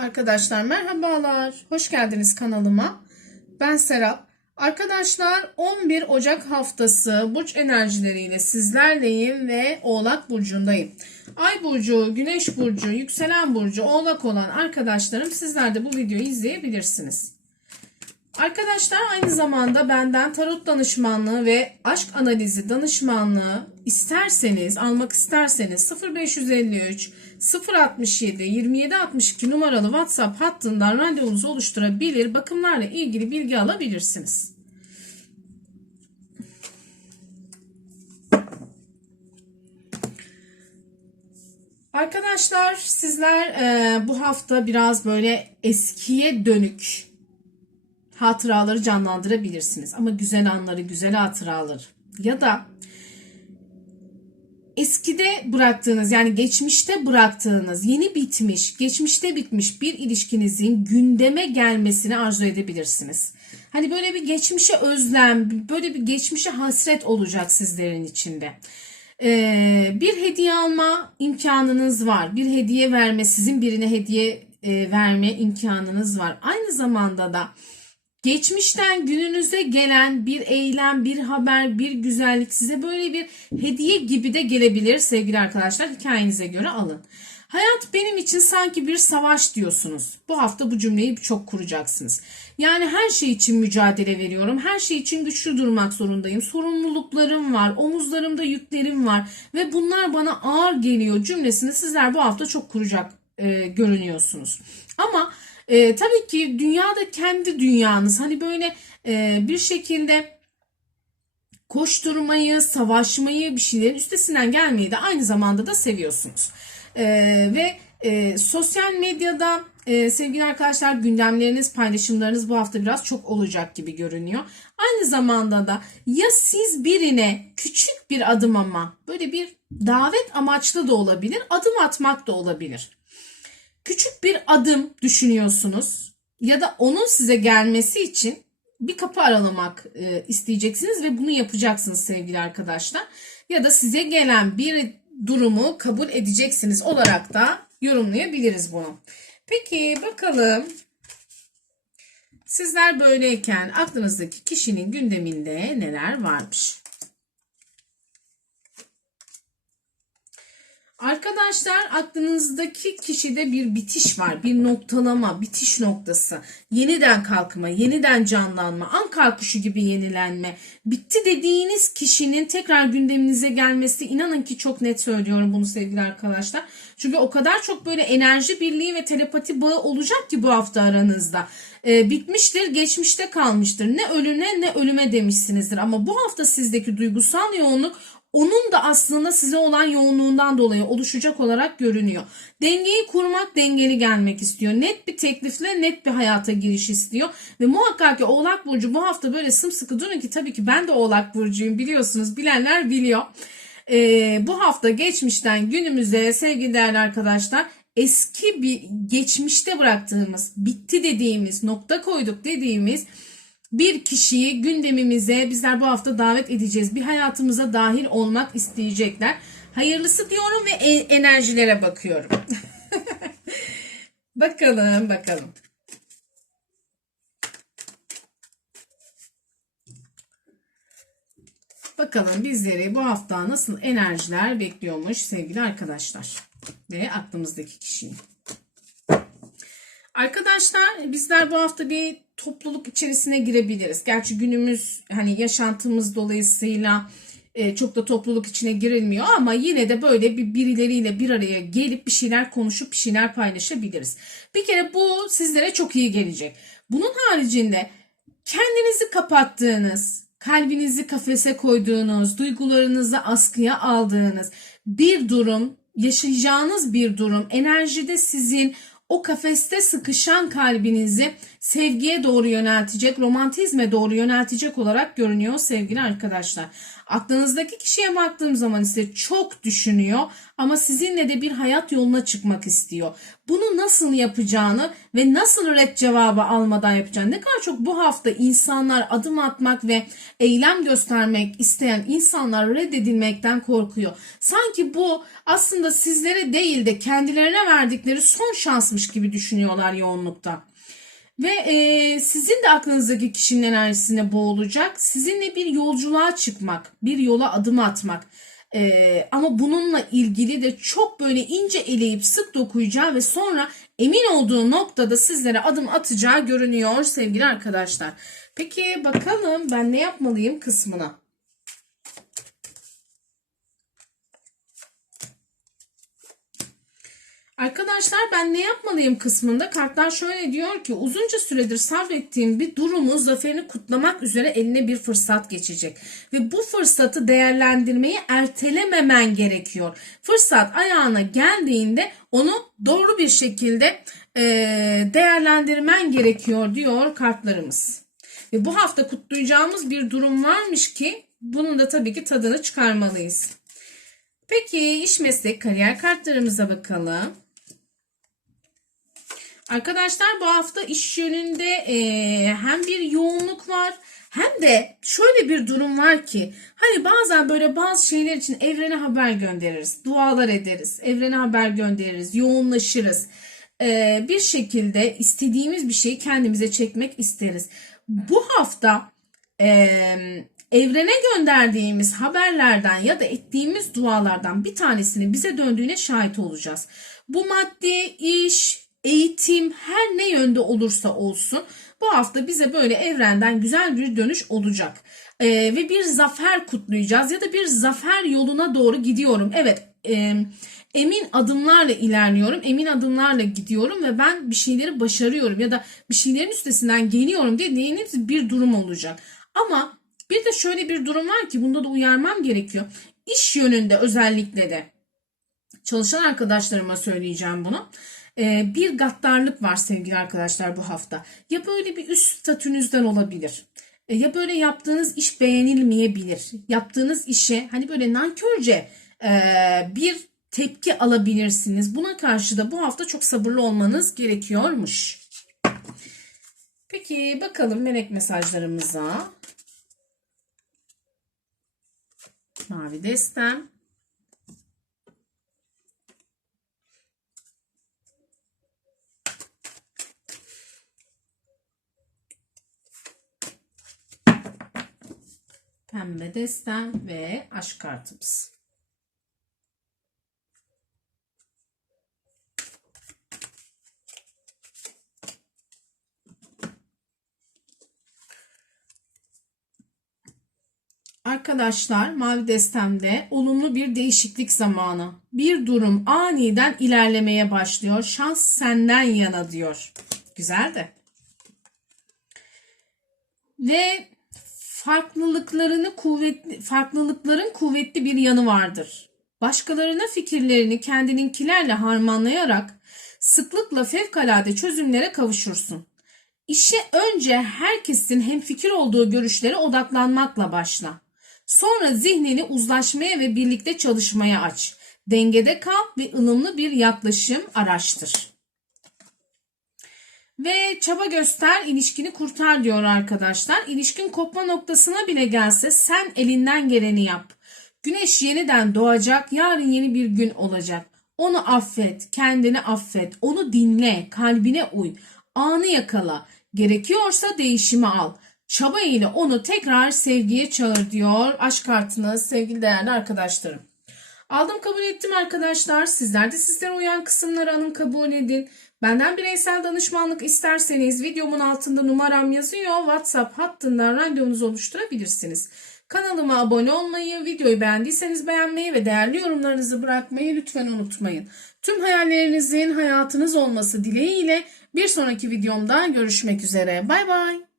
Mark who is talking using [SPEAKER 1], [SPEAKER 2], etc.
[SPEAKER 1] Arkadaşlar merhabalar. Hoş geldiniz kanalıma. Ben Serap. Arkadaşlar 11 Ocak haftası burç enerjileriyle sizlerleyim ve Oğlak burcundayım. Ay burcu, Güneş burcu, yükselen burcu, Oğlak olan arkadaşlarım sizler de bu videoyu izleyebilirsiniz. Arkadaşlar aynı zamanda benden tarot danışmanlığı ve aşk analizi danışmanlığı isterseniz, almak isterseniz 0553 067 2762 numaralı WhatsApp hattından randevunuzu oluşturabilir, bakımlarla ilgili bilgi alabilirsiniz. Arkadaşlar sizler e, bu hafta biraz böyle eskiye dönük hatıraları canlandırabilirsiniz. Ama güzel anları, güzel hatıraları ya da eskide bıraktığınız yani geçmişte bıraktığınız yeni bitmiş, geçmişte bitmiş bir ilişkinizin gündeme gelmesini arzu edebilirsiniz. Hani böyle bir geçmişe özlem, böyle bir geçmişe hasret olacak sizlerin içinde. Ee, bir hediye alma imkanınız var. Bir hediye verme, sizin birine hediye e, verme imkanınız var. Aynı zamanda da geçmişten gününüze gelen bir eylem, bir haber, bir güzellik size böyle bir hediye gibi de gelebilir sevgili arkadaşlar. Hikayenize göre alın. Hayat benim için sanki bir savaş diyorsunuz. Bu hafta bu cümleyi çok kuracaksınız. Yani her şey için mücadele veriyorum. Her şey için güçlü durmak zorundayım. Sorumluluklarım var. Omuzlarımda yüklerim var. Ve bunlar bana ağır geliyor cümlesini sizler bu hafta çok kuracak e, görünüyorsunuz. Ama e, tabii ki dünyada kendi dünyanız. Hani böyle e, bir şekilde koşturmayı, savaşmayı, bir şeylerin üstesinden gelmeyi de aynı zamanda da seviyorsunuz. E, ve e, sosyal medyada e, sevgili arkadaşlar gündemleriniz, paylaşımlarınız bu hafta biraz çok olacak gibi görünüyor. Aynı zamanda da ya siz birine küçük bir adım ama böyle bir davet amaçlı da olabilir, adım atmak da olabilir. Küçük bir adım düşünüyorsunuz ya da onun size gelmesi için bir kapı aralamak e, isteyeceksiniz ve bunu yapacaksınız sevgili arkadaşlar. Ya da size gelen bir durumu kabul edeceksiniz olarak da yorumlayabiliriz bunu. Peki bakalım sizler böyleyken aklınızdaki kişinin gündeminde neler varmış? Arkadaşlar aklınızdaki kişide bir bitiş var. Bir noktalama, bitiş noktası. Yeniden kalkma, yeniden canlanma, an kalkışı gibi yenilenme. Bitti dediğiniz kişinin tekrar gündeminize gelmesi inanın ki çok net söylüyorum bunu sevgili arkadaşlar. Çünkü o kadar çok böyle enerji birliği ve telepati bağı olacak ki bu hafta aranızda. Ee, bitmiştir, geçmişte kalmıştır. Ne ölüne ne ölüme demişsinizdir. Ama bu hafta sizdeki duygusal yoğunluk onun da aslında size olan yoğunluğundan dolayı oluşacak olarak görünüyor. Dengeyi kurmak, dengeli gelmek istiyor. Net bir teklifle net bir hayata giriş istiyor. Ve muhakkak ki Oğlak Burcu bu hafta böyle sımsıkı durun ki tabii ki ben de Oğlak Burcu'yum biliyorsunuz. Bilenler biliyor. Ee, bu hafta geçmişten günümüze sevgili değerli arkadaşlar eski bir geçmişte bıraktığımız, bitti dediğimiz, nokta koyduk dediğimiz bir kişiyi gündemimize bizler bu hafta davet edeceğiz. Bir hayatımıza dahil olmak isteyecekler. Hayırlısı diyorum ve e- enerjilere bakıyorum. bakalım bakalım. Bakalım bizleri bu hafta nasıl enerjiler bekliyormuş sevgili arkadaşlar ve aklımızdaki kişinin. Arkadaşlar bizler bu hafta bir topluluk içerisine girebiliriz. Gerçi günümüz hani yaşantımız dolayısıyla e, çok da topluluk içine girilmiyor ama yine de böyle bir birileriyle bir araya gelip bir şeyler konuşup bir şeyler paylaşabiliriz. Bir kere bu sizlere çok iyi gelecek. Bunun haricinde kendinizi kapattığınız, kalbinizi kafese koyduğunuz, duygularınızı askıya aldığınız bir durum, yaşayacağınız bir durum enerjide sizin o kafeste sıkışan kalbinizi sevgiye doğru yöneltecek, romantizme doğru yöneltecek olarak görünüyor sevgili arkadaşlar. Aklınızdaki kişiye baktığım zaman ise çok düşünüyor ama sizinle de bir hayat yoluna çıkmak istiyor. Bunu nasıl yapacağını ve nasıl red cevabı almadan yapacağını ne kadar çok bu hafta insanlar adım atmak ve eylem göstermek isteyen insanlar reddedilmekten korkuyor. Sanki bu aslında sizlere değil de kendilerine verdikleri son şansmış gibi düşünüyorlar yoğunlukta. Ve e, sizin de aklınızdaki kişinin enerjisine boğulacak. Sizinle bir yolculuğa çıkmak, bir yola adım atmak. E, ama bununla ilgili de çok böyle ince eleyip sık dokuyacağı ve sonra emin olduğu noktada sizlere adım atacağı görünüyor sevgili arkadaşlar. Peki bakalım ben ne yapmalıyım kısmına. Arkadaşlar ben ne yapmalıyım kısmında kartlar şöyle diyor ki uzunca süredir sabrettiğim bir durumu zaferini kutlamak üzere eline bir fırsat geçecek. Ve bu fırsatı değerlendirmeyi ertelememen gerekiyor. Fırsat ayağına geldiğinde onu doğru bir şekilde e, değerlendirmen gerekiyor diyor kartlarımız. Ve bu hafta kutlayacağımız bir durum varmış ki bunun da tabii ki tadını çıkarmalıyız. Peki iş meslek kariyer kartlarımıza bakalım. Arkadaşlar bu hafta iş yönünde e, hem bir yoğunluk var hem de şöyle bir durum var ki hani bazen böyle bazı şeyler için evrene haber göndeririz, dualar ederiz, evrene haber göndeririz, yoğunlaşırız. E, bir şekilde istediğimiz bir şeyi kendimize çekmek isteriz. Bu hafta e, evrene gönderdiğimiz haberlerden ya da ettiğimiz dualardan bir tanesinin bize döndüğüne şahit olacağız. Bu maddi, iş, eğitim her ne yönde olursa olsun bu hafta bize böyle evrenden güzel bir dönüş olacak. Ee, ve bir zafer kutlayacağız ya da bir zafer yoluna doğru gidiyorum. Evet e, emin adımlarla ilerliyorum, emin adımlarla gidiyorum ve ben bir şeyleri başarıyorum ya da bir şeylerin üstesinden geliyorum dediğiniz bir durum olacak. Ama bir de şöyle bir durum var ki bunda da uyarmam gerekiyor. İş yönünde özellikle de çalışan arkadaşlarıma söyleyeceğim bunu. Ee, bir gaddarlık var sevgili arkadaşlar bu hafta. Ya böyle bir üst statünüzden olabilir. Ee, ya böyle yaptığınız iş beğenilmeyebilir. Yaptığınız işe hani böyle nankörce e, bir tepki alabilirsiniz. Buna karşı da bu hafta çok sabırlı olmanız gerekiyormuş. Peki bakalım melek mesajlarımıza. Mavi destem. Pembe destem ve aşk kartımız. Arkadaşlar mavi destemde olumlu bir değişiklik zamanı. Bir durum aniden ilerlemeye başlıyor. Şans senden yana diyor. Güzel de. Ve farklılıklarını kuvvetli farklılıkların kuvvetli bir yanı vardır. Başkalarına fikirlerini kendininkilerle harmanlayarak sıklıkla fevkalade çözümlere kavuşursun. İşe önce herkesin hemfikir olduğu görüşlere odaklanmakla başla. Sonra zihnini uzlaşmaya ve birlikte çalışmaya aç. Dengede kal ve ılımlı bir yaklaşım araştır. Ve çaba göster, ilişkini kurtar diyor arkadaşlar. İlişkin kopma noktasına bile gelse sen elinden geleni yap. Güneş yeniden doğacak, yarın yeni bir gün olacak. Onu affet, kendini affet, onu dinle, kalbine uy, anı yakala. Gerekiyorsa değişimi al. Çaba ile onu tekrar sevgiye çağır diyor aşk kartınız sevgili değerli arkadaşlarım. Aldım kabul ettim arkadaşlar. Sizler de sizlere uyan kısımları alın kabul edin. Benden bireysel danışmanlık isterseniz videomun altında numaram yazıyor. WhatsApp hattından randevunuzu oluşturabilirsiniz. Kanalıma abone olmayı, videoyu beğendiyseniz beğenmeyi ve değerli yorumlarınızı bırakmayı lütfen unutmayın. Tüm hayallerinizin hayatınız olması dileğiyle bir sonraki videomda görüşmek üzere. Bay bay.